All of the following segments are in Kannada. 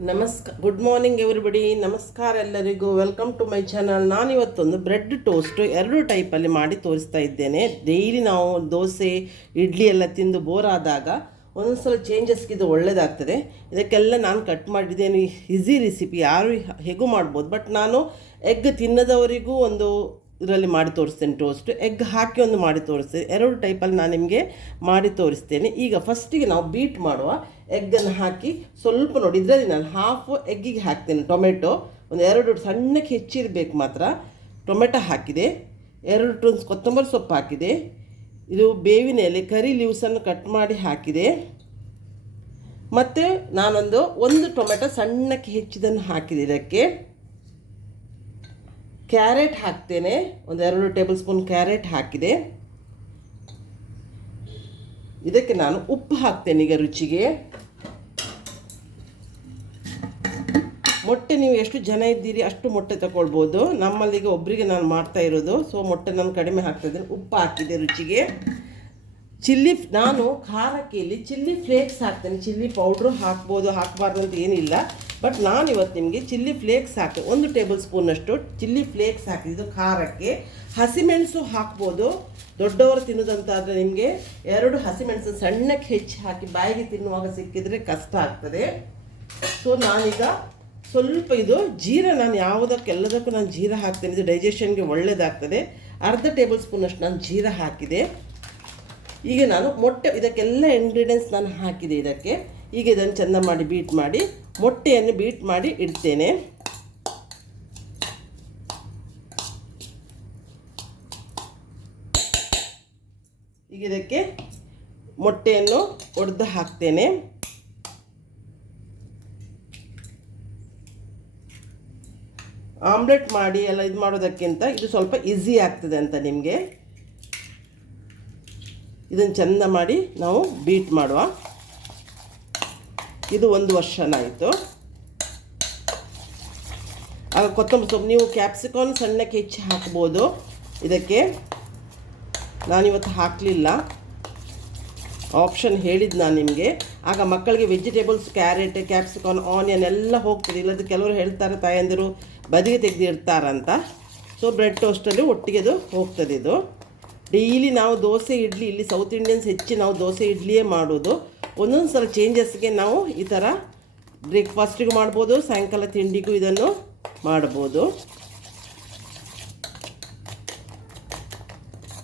Good morning everybody. ನಮಸ್ಕಾರ ಎಲ್ಲರಿಗೂ. Welcome to my channel. ನಾನಿವತ್ತೊಂದು ಬ್ರೆಡ್ ಟೋಸ್ಟು 2 ಟೈಪಲ್ಲಿ ಮಾಡಿ ತೋರಿಸ್ತಾ ಇದ್ದೇನೆ. ಡೈಲಿ ನಾವು ದೋಸೆ ಇಡ್ಲಿ ಎಲ್ಲ ತಿಂದು ಬೋರ್ ಆದಾಗ ಒಂದೊಂದು ಸಲ ಚೇಂಜಸ್ಗೆ ಇದು ಒಳ್ಳೆಯದಾಗ್ತದೆ. ಇದಕ್ಕೆಲ್ಲ ನಾನು ಕಟ್ ಮಾಡಿದ್ದೇನೆ. ಈಸಿ ರೆಸಿಪಿ, ಯಾರು ಹೇಗೂ ಮಾಡ್ಬೋದು. ಬಟ್ ನಾನು ಎಗ್ ತಿನ್ನದವರಿಗೂ ಒಂದು ಇದರಲ್ಲಿ ಮಾಡಿ ತೋರಿಸ್ತೇನೆ. ಟೋಸ್ಟ್ ಎಗ್ ಹಾಕಿ ಒಂದು ಮಾಡಿ ತೋರಿಸ್ತೇನೆ. 2 ಟೈಪಲ್ಲಿ ನಾನು ನಿಮಗೆ ಮಾಡಿ ತೋರಿಸ್ತೇನೆ. ಈಗ ಫಸ್ಟಿಗೆ ನಾವು ಬೀಟ್ ಮಾಡುವ. ಎಗ್ಗನ್ನು ಹಾಕಿ ಸ್ವಲ್ಪ ನೋಡಿ, ಇದರಲ್ಲಿ ನಾನು ಹಾಫ್ ಎಗ್ಗಿಗೆ ಹಾಕ್ತೇನೆ ಟೊಮೆಟೊ. ಒಂದು 2 ಸಣ್ಣಕ್ಕೆ ಹೆಚ್ಚಿರಬೇಕು ಮಾತ್ರ. ಟೊಮೆಟೊ ಹಾಕಿದೆ, 2 ಟೂನ್ಸ್ ಕೊತ್ತಂಬರಿ ಸೊಪ್ಪು ಹಾಕಿದೆ. ಇದು ಬೇವಿನ ಎಲೆ ಕರಿ ಲೀವ್ಸನ್ನು ಕಟ್ ಮಾಡಿ ಹಾಕಿದೆ. ಮತ್ತು ಒಂದು ಟೊಮೆಟೊ ಸಣ್ಣಕ್ಕೆ ಹೆಚ್ಚಿದನ್ನು ಹಾಕಿದೆ. ಇದಕ್ಕೆ ಕ್ಯಾರೆಟ್ ಹಾಕ್ತೇನೆ, ಒಂದು 2 ಟೇಬಲ್ ಸ್ಪೂನ್ ಕ್ಯಾರೆಟ್ ಹಾಕಿದೆ. ಇದಕ್ಕೆ ನಾನು ಉಪ್ಪು ಹಾಕ್ತೇನೆ ಈಗ ರುಚಿಗೆ. ಮೊಟ್ಟೆ ನೀವು ಎಷ್ಟು ಜನ ಇದ್ದೀರಿ ಅಷ್ಟು ಮೊಟ್ಟೆ ತಗೊಳ್ಬೋದು. ನಮ್ಮಲ್ಲಿಗೆ ಒಬ್ಬರಿಗೆ ನಾನು ಮಾಡ್ತಾ ಇರೋದು, ಸೊ ಮೊಟ್ಟೆ ನಾನು ಕಡಿಮೆ ಹಾಕ್ತಾ ಇದ್ದೇನೆ. ಉಪ್ಪು ಹಾಕಿದೆ ರುಚಿಗೆ. ನಾನು ಖಾರಕ್ಕೆ ಇಲ್ಲಿ ಚಿಲ್ಲಿ ಫ್ಲೇಕ್ಸ್ ಹಾಕ್ತೇನೆ. ಚಿಲ್ಲಿ ಪೌಡ್ರು ಹಾಕ್ಬೋದು, ಹಾಕಬಾರ್ದು ಅಂತ ಏನಿಲ್ಲ. ಬಟ್ ನಾನಿವತ್ತು ನಿಮಗೆ ಚಿಲ್ಲಿ ಫ್ಲೇಕ್ಸ್ ಹಾಕಿ 1 ಟೇಬಲ್ ಸ್ಪೂನಷ್ಟು ಚಿಲ್ಲಿ ಫ್ಲೇಕ್ಸ್ ಹಾಕಿದ್ದು ಖಾರಕ್ಕೆ. ಹಸಿಮೆಣಸು ಹಾಕ್ಬೋದು, ದೊಡ್ಡವರು ತಿನ್ನೋದಂತಾದರೆ ನಿಮಗೆ 2 ಹಸಿಮೆಣಸು ಸಣ್ಣಕ್ಕೆ ಹೆಚ್ಚಿ ಹಾಕಿ ಬಾಯಿಗೆ ತಿನ್ನುವಾಗ ಸಿಕ್ಕಿದರೆ ಕಷ್ಟ ಆಗ್ತದೆ. ಸೊ ನಾನೀಗ ಸ್ವಲ್ಪ ಇದು ಜೀರಾ, ನಾನು ಎಲ್ಲದಕ್ಕೂ ನಾನು ಜೀರಾ ಹಾಕ್ತೇನೆ. ಇದು ಡೈಜೆಷನ್ಗೆ ಒಳ್ಳೆಯದಾಗ್ತದೆ. ಅರ್ಧ ಟೇಬಲ್ ಸ್ಪೂನಷ್ಟು ನಾನು ಜೀರಾ ಹಾಕಿದೆ. ಈಗ ನಾನು ಮೊಟ್ಟೆ, ಇದಕ್ಕೆಲ್ಲ ಇಂಗ್ರೀಡಿಯೆಂಟ್ಸ್ ನಾನು ಹಾಕಿದೆ ಇದಕ್ಕೆ. ಈಗ ಇದನ್ನು ಚೆಂದ ಮಾಡಿ ಬೀಟ್ ಮಾಡಿ ಮೊಟ್ಟೆಯನ್ನು ಬೀಟ್ ಮಾಡಿ ಇಡ್ತೇನೆ. ಈಗ ಇದಕ್ಕೆ ಮೊಟ್ಟೆಯನ್ನು ಒಡೆದು ಹಾಕ್ತೇನೆ. ಆಮ್ಲೆಟ್ ಮಾಡಿ ಎಲ್ಲ ಇದು ಮಾಡೋದಕ್ಕಿಂತ ಇದು ಸ್ವಲ್ಪ ಈಸಿ ಆಗ್ತದೆ ಅಂತ ನಿಮಗೆ. ಇದನ್ನು ಚೆಂದ ಮಾಡಿ ನಾವು ಬೀಟ್ ಮಾಡುವ. ಇದು 1 ವರ್ಷನಾಯಿತು. ಆಗ ಕೊತ್ತಂಬರಿ ಸೊಪ್ಪು, ನೀವು ಕ್ಯಾಪ್ಸಿಕಮ್ ಸಣ್ಣಕ್ಕೆ ಹೆಚ್ಚಿ ಹಾಕ್ಬೋದು. ಇದಕ್ಕೆ ನಾನಿವತ್ತು ಹಾಕಲಿಲ್ಲ, ಆಪ್ಷನ್ ಹೇಳಿದ್ದು ನಾನು ನಿಮಗೆ. ಆಗ ಮಕ್ಕಳಿಗೆ ವೆಜಿಟೇಬಲ್ಸ್, ಕ್ಯಾರೆಟ್, ಕ್ಯಾಪ್ಸಿಕಮ್, ಆನಿಯನ್ ಎಲ್ಲ ಹೋಗ್ತದೆ. ಇಲ್ಲದ ಕೆಲವರು ಹೇಳ್ತಾರೆ ತಾಯಂದಿರು ಬದಿಗೆ ತೆಗೆದಿರ್ತಾರಂತ. ಸೊ ಬ್ರೆಡ್ ಟೋಸ್ಟಲ್ಲಿ ಒಟ್ಟಿಗೆ ಅದು ಹೋಗ್ತದೆ. ಇದು ಡೈಲಿ ನಾವು ದೋಸೆ ಇಡ್ಲಿ, ಇಲ್ಲಿ ಸೌತ್ ಇಂಡಿಯನ್ಸ್ ಹೆಚ್ಚಿ ನಾವು ದೋಸೆ ಇಡ್ಲಿಯೇ ಮಾಡೋದು. ಒಂದೊಂದು ಸಲ ಚೇಂಜಸ್ಗೆ ನಾವು ಈ ಥರ ಬ್ರೇಕ್ಫಾಸ್ಟಿಗೂ ಮಾಡ್ಬೋದು, ಸಾಯಂಕಾಲ ತಿಂಡಿಗೂ ಇದನ್ನು ಮಾಡ್ಬೋದು.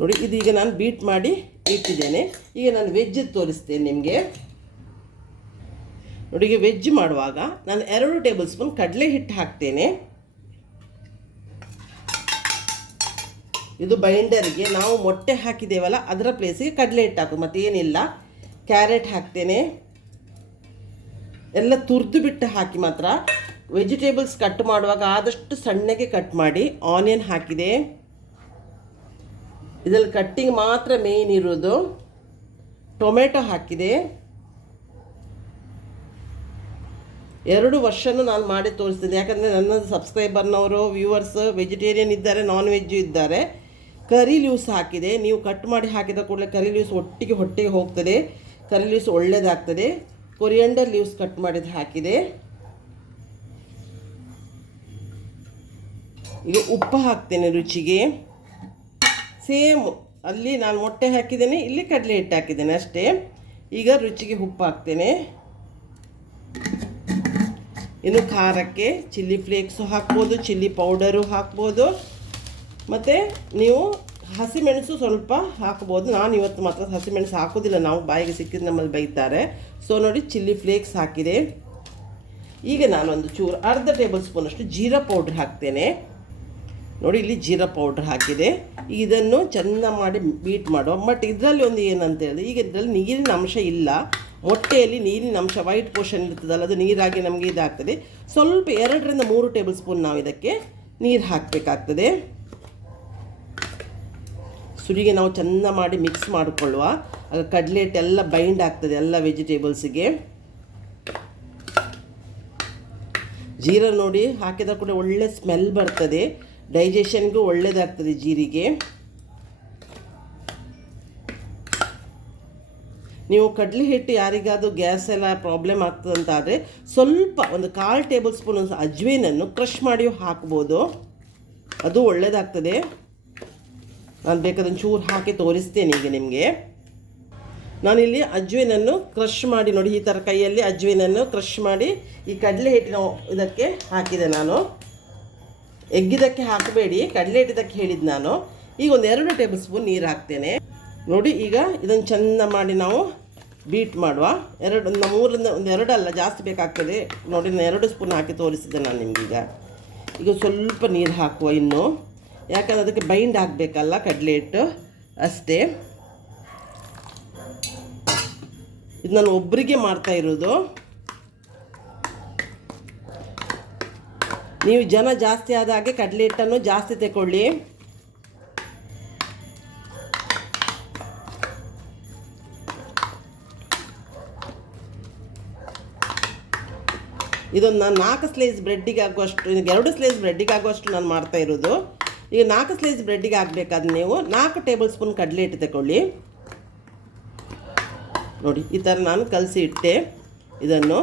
ನೋಡಿ, ಇದೀಗ ನಾನು ಬೀಟ್ ಮಾಡಿ ಇಟ್ಟಿದ್ದೇನೆ. ಈಗ ನಾನು ವೆಜ್ ತೋರಿಸ್ತೇನೆ ನಿಮಗೆ. ನೋಡಿ, ಈಗ ವೆಜ್ ಮಾಡುವಾಗ ನಾನು 2 ಟೇಬಲ್ ಸ್ಪೂನ್ ಕಡಲೆ ಹಿಟ್ಟು ಹಾಕ್ತೇನೆ. ಇದು ಬೈಂಡರ್ಗೆ ನಾವು ಮೊಟ್ಟೆ ಹಾಕಿದ್ದೇವಲ್ಲ ಅದರ ಪ್ಲೇಸಿಗೆ ಕಡಲೆ ಹಿಟ್ಟು ಹಾಕೋದು, ಮತ್ತೇನಿಲ್ಲ. ಕ್ಯಾರೆಟ್ ಹಾಕ್ತೇನೆ, ಎಲ್ಲ ತುರಿದು ಬಿಟ್ಟು ಹಾಕಿ ಮಾತ್ರ. ವೆಜಿಟೇಬಲ್ಸ್ ಕಟ್ ಮಾಡುವಾಗ ಆದಷ್ಟು ಸಣ್ಣಗೆ ಕಟ್ ಮಾಡಿ. ಆನಿಯನ್ ಹಾಕಿದೆ, ಇದರಲ್ಲಿ ಕಟ್ಟಿಂಗ್ ಮಾತ್ರ ಮೇಯ್ನ್ ಇರೋದು. ಟೊಮೆಟೊ ಹಾಕಿದೆ. 2 ವರ್ಷನೂ ನಾನು ಮಾಡಿ ತೋರಿಸ್ತಿದ್ದೆ, ಯಾಕಂದರೆ ನನ್ನ ಸಬ್ಸ್ಕ್ರೈಬರ್ನವರು ವ್ಯೂವರ್ಸ್ ವೆಜಿಟೇರಿಯನ್ ಇದ್ದಾರೆ, ನಾನ್ ವೆಜ್ಜು ಇದ್ದಾರೆ. ಕರಿ ಲೀವ್ಸ್ ಹಾಕಿದೆ. ನೀವು ಕಟ್ ಮಾಡಿ ಹಾಕಿದ ಕೂಡಲೇ ಕರಿ ಲೀವ್ಸ್ ಹೊಟ್ಟೆಗೆ ಹೋಗ್ತದೆ. ಕರಿ ಲೀವ್ಸ್ ಒಳ್ಳೆಯದಾಗ್ತದೆ. ಕೊರಿಯಂಡರ್ ಲೀವ್ಸ್ ಕಟ್ ಮಾಡಿದ್ದು ಹಾಕಿದೆ. ಈಗ ಉಪ್ಪು ಹಾಕ್ತೇನೆ ರುಚಿಗೆ. ಸೇಮ್ ಅಲ್ಲಿ ನಾನು ಮೊಟ್ಟೆ ಹಾಕಿದ್ದೇನೆ, ಇಲ್ಲಿ ಕಡಲೆ ಹಿಟ್ಟು ಹಾಕಿದ್ದೇನೆ ಅಷ್ಟೇ. ಈಗ ರುಚಿಗೆ ಉಪ್ಪು ಹಾಕ್ತೇನೆ. ಇನ್ನು ಖಾರಕ್ಕೆ ಚಿಲ್ಲಿ ಫ್ಲೇಕ್ಸು ಹಾಕ್ಬೋದು, ಚಿಲ್ಲಿ ಪೌಡರು ಹಾಕ್ಬೋದು, ಮತ್ತು ನೀವು ಹಸಿಮೆಣಸು ಸ್ವಲ್ಪ ಹಾಕ್ಬೋದು. ನಾನು ಇವತ್ತು ಮಾತ್ರ ಹಸಿಮೆಣಸು ಹಾಕೋದಿಲ್ಲ, ನಾವು ಬಾಯಿಗೆ ಸಿಕ್ಕಿದ ನಮ್ಮಲ್ಲಿ ಬೈತಾರೆ. ಸೊ ನೋಡಿ, ಚಿಲ್ಲಿ ಫ್ಲೇಕ್ಸ್ ಹಾಕಿದೆ. ಈಗ ನಾನೊಂದು ಚೂರು ಅರ್ಧ ಟೇಬಲ್ ಸ್ಪೂನಷ್ಟು ಜೀರಾ ಪೌಡ್ರ್ ಹಾಕ್ತೇನೆ. ನೋಡಿ, ಇಲ್ಲಿ ಜೀರಾ ಪೌಡ್ರ್ ಹಾಕಿದೆ. ಇದನ್ನು ಚೆಂದ ಮಾಡಿ ಬೀಟ್ ಮಾಡುವ. ಬಟ್ ಇದರಲ್ಲಿ ಒಂದು ಏನಂತ ಹೇಳಿದ್ರೆ, ಈಗ ಇದರಲ್ಲಿ ನೀರಿನ ಅಂಶ ಇಲ್ಲ. ಮೊಟ್ಟೆಯಲ್ಲಿ ನೀರಿನ ಅಂಶ, ವೈಟ್ ಪೋರ್ಷನ್ ಇರ್ತದಲ್ಲ, ಅದು ನೀರಾಗಿ ನಮಗೆ ಇದಾಗ್ತದೆ. ಸ್ವಲ್ಪ 2 ರಿಂದ 3 ಟೇಬಲ್ ಸ್ಪೂನ್ ನಾವು ಇದಕ್ಕೆ ನೀರು ಹಾಕಬೇಕಾಗ್ತದೆ. ಸುರಿಗೆ ನಾವು ಚೆಂದ ಮಾಡಿ ಮಿಕ್ಸ್ ಮಾಡಿಕೊಳ್ಳುವ. ಆಗ ಕಡಲೆ ಹಿಟ್ಟೆಲ್ಲ ಬೈಂಡ್ ಆಗ್ತದೆ ಎಲ್ಲ ವೆಜಿಟೇಬಲ್ಸಿಗೆ. ಜೀರಾ ನೋಡಿ ಹಾಕಿದ ಕೂಡ ಒಳ್ಳೆ ಸ್ಮೆಲ್ ಬರ್ತದೆ, ಡೈಜೆಷನ್ಗೂ ಒಳ್ಳೆಯದಾಗ್ತದೆ ಜೀರಿಗೆ. ನೀವು ಕಡಲೆ ಹಿಟ್ಟು ಯಾರಿಗಾದರೂ ಗ್ಯಾಸ್ ಎಲ್ಲ ಪ್ರಾಬ್ಲಮ್ ಆಗ್ತದಂತಾದರೆ ಸ್ವಲ್ಪ ಒಂದು 1/4 ಟೇಬಲ್ ಸ್ಪೂನ್ ಅಜ್ವೇನನ್ನು ಕ್ರಷ್ ಮಾಡಿ ಹಾಕ್ಬೋದು, ಅದು ಒಳ್ಳೆಯದಾಗ್ತದೆ. ನಾನು ಬೇಕಾದ್ರೆ ಚೂರು ಹಾಕಿ ತೋರಿಸ್ತೇನೆ ಈಗ ನಿಮಗೆ. ನಾನಿಲ್ಲಿ ಅಜ್ವೇನನ್ನು ಕ್ರಷ್ ಮಾಡಿ ನೋಡಿ, ಈ ಥರ ಕೈಯಲ್ಲಿ ಅಜ್ವೇನನ್ನು ಕ್ರಷ್ ಮಾಡಿ ಈ ಕಡಲೆ ಹಿಟ್ಟಿನ ಇದಕ್ಕೆ ಹಾಕಿದೆ ನಾನು. ಎಗ್ಗಿದ್ದಕ್ಕೆ ಹಾಕಬೇಡಿ, ಕಡಲೆ ಹಿಟ್ಟಿದ್ದಕ್ಕೆ ಹೇಳಿದ್ದು ನಾನು. ಈಗ ಒಂದು 2 ಟೇಬಲ್ ಸ್ಪೂನ್ ನೀರು ಹಾಕ್ತೇನೆ ನೋಡಿ. ಈಗ ಇದನ್ನು ಚೆಂದ ಮಾಡಿ ನಾವು ಬೀಟ್ ಮಾಡುವ. 2 ಅಲ್ಲ, ಜಾಸ್ತಿ ಬೇಕಾಗ್ತದೆ ನೋಡಿ. 2 ಸ್ಪೂನ್ ಹಾಕಿ ತೋರಿಸಿದ್ದೆ ನಾನು ನಿಮಗೀಗ. ಈಗ ಸ್ವಲ್ಪ ನೀರು ಹಾಕುವ ಇನ್ನು, ಯಾಕಂದರೆ ಅದಕ್ಕೆ ಬೈಂಡ್ ಆಗಬೇಕಲ್ಲ ಕಡಲೆ ಹಿಟ್ಟು, ಅಷ್ಟೇ. ಇದು ನಾನು ಒಬ್ಬರಿಗೆ ಮಾಡ್ತಾ ಇರೋದು. ನೀವು ಜನ ಜಾಸ್ತಿ ಆದ ಹಾಗೆ ಕಡಲೆ ಹಿಟ್ಟನ್ನು ಜಾಸ್ತಿ ತಗೊಳ್ಳಿ. ಇದೊಂದು ನಾನು 4 ಸ್ಲೈಸ್ ಬ್ರೆಡ್ಡಿಗೆ ಆಗುವಷ್ಟು, 2 ಸ್ಲೈಸ್ ಬ್ರೆಡ್ಡಿಗೆ ಆಗುವಷ್ಟು ನಾನು ಮಾಡ್ತಾ ಇರೋದು. ಈಗ 4 ಸ್ಲೈಸ್ ಬ್ರೆಡ್ಡಿಗೆ ಆಗಬೇಕಾದ್ರೆ ನೀವು 4 ಟೇಬಲ್ ಸ್ಪೂನ್ ಕಡಲೆ ಹಿಟ್ಟು ತಗೊಳ್ಳಿ ನೋಡಿ. ಈ ಥರ ನಾನು ಕಲಸಿ ಇಟ್ಟೆ ಇದನ್ನು.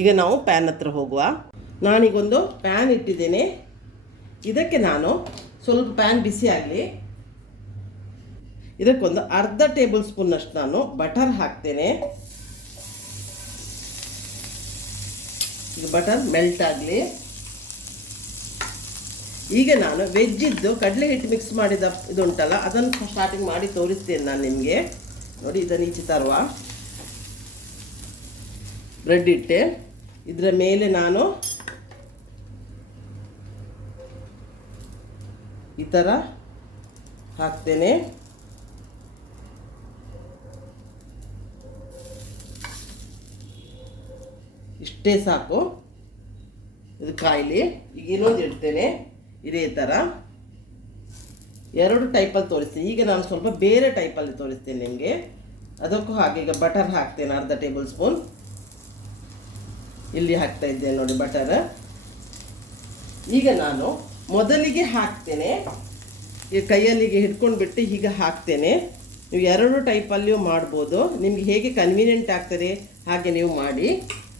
ಈಗ ನಾವು ಪ್ಯಾನ್ ಹತ್ರ ಹೋಗುವ. ನಾನೀಗೊಂದು ಪ್ಯಾನ್ ಇಟ್ಟಿದ್ದೇನೆ. ಇದಕ್ಕೆ ನಾನು ಸ್ವಲ್ಪ ಪ್ಯಾನ್ ಬಿಸಿ ಆಗಲಿ, ಇದಕ್ಕೊಂದು ಅರ್ಧ ಟೇಬಲ್ ಸ್ಪೂನ್ನಷ್ಟು ನಾನು ಬಟರ್ ಹಾಕ್ತೇನೆ. ಈಗ ಬಟರ್ ಮೆಲ್ಟ್ ಆಗಲಿ. ಈಗ ನಾನು ವೆಜ್ಜಿದ್ದು ಕಡಲೆ ಹಿಟ್ಟು ಮಿಕ್ಸ್ ಮಾಡಿದ ಇದು ಉಂಟಲ್ಲ, ಅದನ್ನು ಸ್ಟಾರ್ಟಿಂಗ್ ಮಾಡಿ ತೋರಿಸ್ತೇನೆ ನಾನು ನಿಮಗೆ ನೋಡಿ. ಇದನ್ನು ಈಚೆ ತರುವ ಬ್ರೆಡ್ ಇಟ್ಟೆ, ಇದರ ಮೇಲೆ ನಾನು ಈ ಥರ ಹಾಕ್ತೇನೆ. ಇಷ್ಟೇ ಸಾಕು, ಇದು ಕಾಯಿಲಿ. ಈಗ ಇನ್ನೊಂದು ಇಡ್ತೇನೆ ಇದೇ ಥರ. 2 ಟೈಪಲ್ಲಿ ತೋರಿಸ್ತೀನಿ. ಈಗ ನಾನು ಸ್ವಲ್ಪ ಬೇರೆ ಟೈಪಲ್ಲಿ ತೋರಿಸ್ತೇನೆ ನಿಮಗೆ. ಅದಕ್ಕೂ ಹಾಗೆ ಈಗ ಬಟರ್ ಹಾಕ್ತೇನೆ, ಅರ್ಧ ಟೇಬಲ್ ಸ್ಪೂನ್ ಇಲ್ಲಿ ಹಾಕ್ತಾ ಇದ್ದೇನೆ ನೋಡಿ ಬಟರ್. ಈಗ ನಾನು ಮೊದಲಿಗೆ ಹಾಕ್ತೇನೆ, ಈಗ ಕೈಯಲ್ಲಿಗೆ ಹಿಡ್ಕೊಂಡು ಬಿಟ್ಟು ಹೀಗೆ ಹಾಕ್ತೇನೆ. ನೀವು 2 ಟೈಪಲ್ಲಿಯೂ ಮಾಡ್ಬೋದು, ನಿಮಗೆ ಹೇಗೆ ಕನ್ವೀನಿಯೆಂಟ್ ಆಗ್ತದೆ ಹಾಗೆ ನೀವು ಮಾಡಿ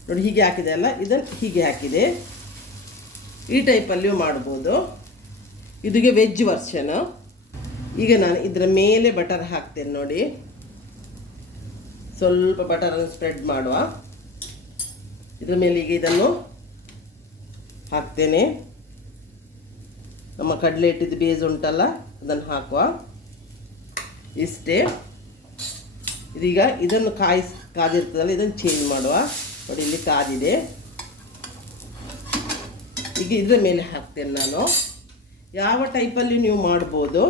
ನೋಡಿ. ಹೀಗೆ ಹಾಕಿದೆ ಅಲ್ಲ, ಇದನ್ನು ಹೀಗೆ ಹಾಕಿದೆ. ಈ ಟೈಪಲ್ಲಿಯೂ ಮಾಡ್ಬೋದು, ಇದಿಗೆ ವೆಜ್ ವರ್ಷನು. ಈಗ ನಾನು ಇದರ ಮೇಲೆ ಬಟರ್ ಹಾಕ್ತೇನೆ ನೋಡಿ. ಸ್ವಲ್ಪ ಬಟರನ್ನು ಸ್ಪ್ರೆಡ್ ಮಾಡುವ. ಇದರ ಮೇಲೆ ಈಗ ಇದನ್ನು ಹಾಕ್ತೇನೆ. ನಮ್ಮ ಕಡಲೆ ಹಿಟ್ಟಿದ್ದು ಬೇಸ್ ಉಂಟಲ್ಲ, ಅದನ್ನು ಹಾಕುವ. ಇಷ್ಟೇ. ಇದೀಗ ಇದನ್ನು ಕಾದಿರ್ತದಲ್ಲ, ಇದನ್ನು ಚೇಂಜ್ ಮಾಡುವ ನೋಡಿ. ಇಲ್ಲಿ ಕಾದಿದೆ. ಈಗ ಇದರ ಮೇಲೆ ಹಾಕ್ತೇನೆ ನಾನು. ಯಾವ ಟೈಪಲ್ಲಿ ನೀವು ಮಾಡ್ಬೋದು,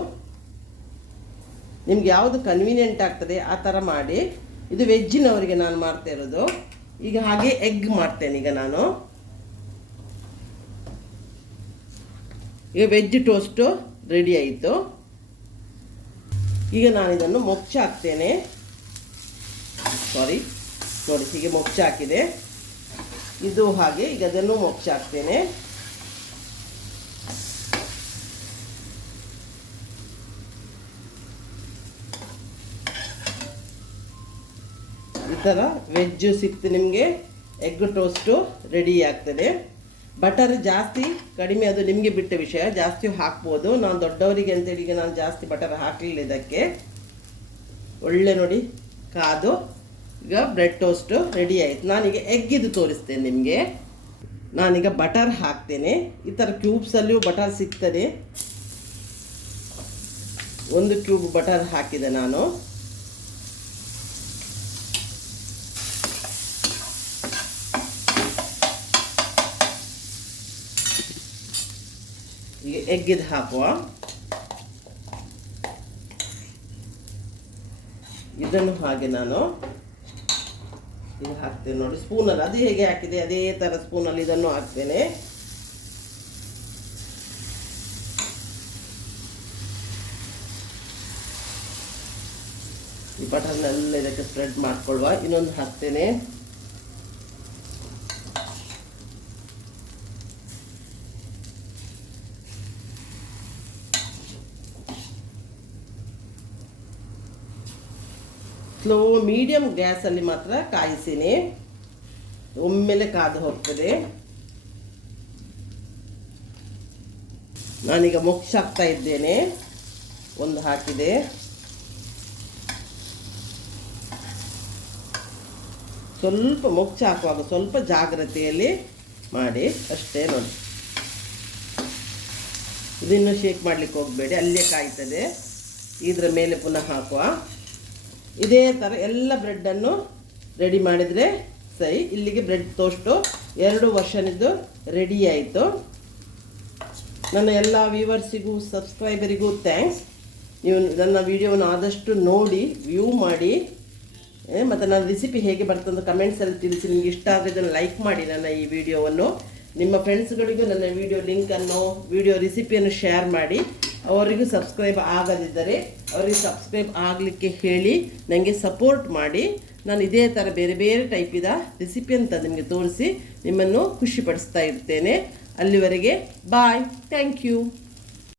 ನಿಮ್ಗೆ ಯಾವುದು ಕನ್ವೀನಿಯೆಂಟ್ ಆಗ್ತದೆ ಆ ಥರ ಮಾಡಿ. ಇದು ವೆಜ್ಜಿನವರಿಗೆ ನಾನು ಮಾಡ್ತಾ ಇರೋದು. ಈಗ ಹಾಗೆ ಎಗ್ ಮಾಡ್ತೇನೆ ಈಗ ನಾನು. ಈಗ ವೆಜ್ ಟೋಸ್ಟು ರೆಡಿ ಆಯಿತು. ಈಗ ನಾನು ಇದನ್ನು ಮೊಚ್ಚ ಹಾಕ್ತೇನೆ. ಸಾರಿ ನೋಡಿ, ಹೀಗೆ ಮೊಚ್ಚ ಹಾಕಿದೆ. ಇದು ಹಾಗೆ ಈಗ ಅದನ್ನು ಮೊಚ್ಚ ಹಾಕ್ತೇನೆ. ಈ ಥರ ವೆಜ್ಜು ಸಿಕ್ತು ನಿಮಗೆ. ಎಗ್ ಟೋಸ್ಟು ರೆಡಿ ಆಗ್ತದೆ. ಬಟರ್ ಜಾಸ್ತಿ ಕಡಿಮೆ ಅದು ನಿಮಗೆ ಬಿಟ್ಟ ವಿಷಯ, ಜಾಸ್ತಿ ಹಾಕ್ಬೋದು. ನಾನು ದೊಡ್ಡವರಿಗೆ ಅಂತೇಳಿ ಈಗ ನಾನು ಜಾಸ್ತಿ ಬಟರ್ ಹಾಕಲಿಲ್ಲ ಇದಕ್ಕೆ. ಒಳ್ಳೆ ನೋಡಿ ಕಾದು ಈಗ ಬ್ರೆಡ್ ಟೋಸ್ಟು ರೆಡಿ ಆಯಿತು. ನಾನೀಗ ಎಗ್ಗಿದು ತೋರಿಸ್ತೇನೆ ನಿಮಗೆ. ನಾನೀಗ ಬಟರ್ ಹಾಕ್ತೇನೆ. ಈ ಥರ ಕ್ಯೂಬ್ಸಲ್ಲಿಯೂ ಬಟರ್ ಸಿಗ್ತದೆ. 1 ಕ್ಯೂಬ್ ಬಟರ್ ಹಾಕಿದೆ ನಾನು. ಈಗ ಎಗ್ಗಿದು ಹಾಕುವ. ಇದನ್ನು ಹಾಗೆ ನಾನು ಈಗ ಹಾಕ್ತೇನೆ ನೋಡಿ. ಸ್ಪೂನಲ್ಲಿ ಅದು ಹೇಗೆ ಹಾಕಿದೆ ಅದೇ ಥರ ಸ್ಪೂನಲ್ಲಿ ಇದನ್ನು ಹಾಕ್ತೇನೆ. ಈ ಬಟರ್ನೆಲ್ಲ ಇದಕ್ಕೆ ಸ್ಪ್ರೆಡ್ ಮಾಡ್ಕೊಳ್ಳುವ. ಇನ್ನೊಂದು ಹಾಕ್ತೇನೆ. ಸ್ಲೋ ಮೀಡಿಯಮ್ ಗ್ಯಾಸಲ್ಲಿ ಮಾತ್ರ ಕಾಯಿಸಿನಿ, ಒಮ್ಮೆಲೆ ಕಾದು ಹೋಗ್ತದೆ. ನಾನೀಗ ಮೊಕ್ಷ ಹಾಕ್ತಾ ಇದ್ದೇನೆ. ಒಂದು ಹಾಕಿದೆ, ಸ್ವಲ್ಪ ಮೊಚ್ಚ ಹಾಕುವಾಗ ಸ್ವಲ್ಪ ಜಾಗ್ರತೆಯಲ್ಲಿ ಮಾಡಿ ಅಷ್ಟೇ ನೋಡಿ. ಇದನ್ನು ಶೇಕ್ ಮಾಡಲಿಕ್ಕೆ ಹೋಗಬೇಡಿ, ಅಲ್ಲೇ ಕಾಯ್ತದೆ. ಇದರ ಮೇಲೆ ಪುನಃ ಹಾಕುವ. ಇದೇ ಥರ ಎಲ್ಲ ಬ್ರೆಡ್ಡನ್ನು ರೆಡಿ ಮಾಡಿದರೆ ಸರಿ. ಇಲ್ಲಿಗೆ ಬ್ರೆಡ್ ಟೋಸ್ಟು 2 ವರ್ಷನಿದ್ದು ರೆಡಿ ಆಯಿತು. ನನ್ನ ಎಲ್ಲ ವ್ಯೂವರ್ಸಿಗೂ ಸಬ್ಸ್ಕ್ರೈಬರಿಗೂ ಥ್ಯಾಂಕ್ಸ್. ನೀವು ನನ್ನ ವಿಡಿಯೋವನ್ನು ಆದಷ್ಟು ನೋಡಿ ವ್ಯೂ ಮಾಡಿ, ಮತ್ತು ನನ್ನ ರೆಸಿಪಿ ಹೇಗೆ ಬರ್ತಂತ ಕಮೆಂಟ್ಸಲ್ಲಿ ತಿಳಿಸಿ. ನಿಮಗೆ ಇಷ್ಟ ಆದರೆ ಇದನ್ನು ಲೈಕ್ ಮಾಡಿ. ನನ್ನ ಈ ವಿಡಿಯೋವನ್ನು ನಿಮ್ಮ ಫ್ರೆಂಡ್ಸ್ಗಳಿಗೂ ನನ್ನ ವಿಡಿಯೋ ಲಿಂಕನ್ನು, ವಿಡಿಯೋ ರೆಸಿಪಿಯನ್ನು ಶೇರ್ ಮಾಡಿ. ಅವರಿಗೂ ಸಬ್ಸ್ಕ್ರೈಬ್ ಆಗದಿದ್ದರೆ ಅವರಿಗೆ ಸಬ್ಸ್ಕ್ರೈಬ್ ಆಗಲಿಕ್ಕೆ ಹೇಳಿ, ನನಗೆ ಸಪೋರ್ಟ್ ಮಾಡಿ. ನಾನು ಇದೇ ಥರ ಬೇರೆ ಬೇರೆ ಟೈಪಿದ ರೆಸಿಪಿ ಅಂತ ನಿಮಗೆ ತೋರಿಸಿ ನಿಮ್ಮನ್ನು ಖುಷಿಪಡಿಸ್ತಾ ಇರ್ತೇನೆ. ಅಲ್ಲಿವರೆಗೆ ಬಾಯ್, ಥ್ಯಾಂಕ್ ಯು.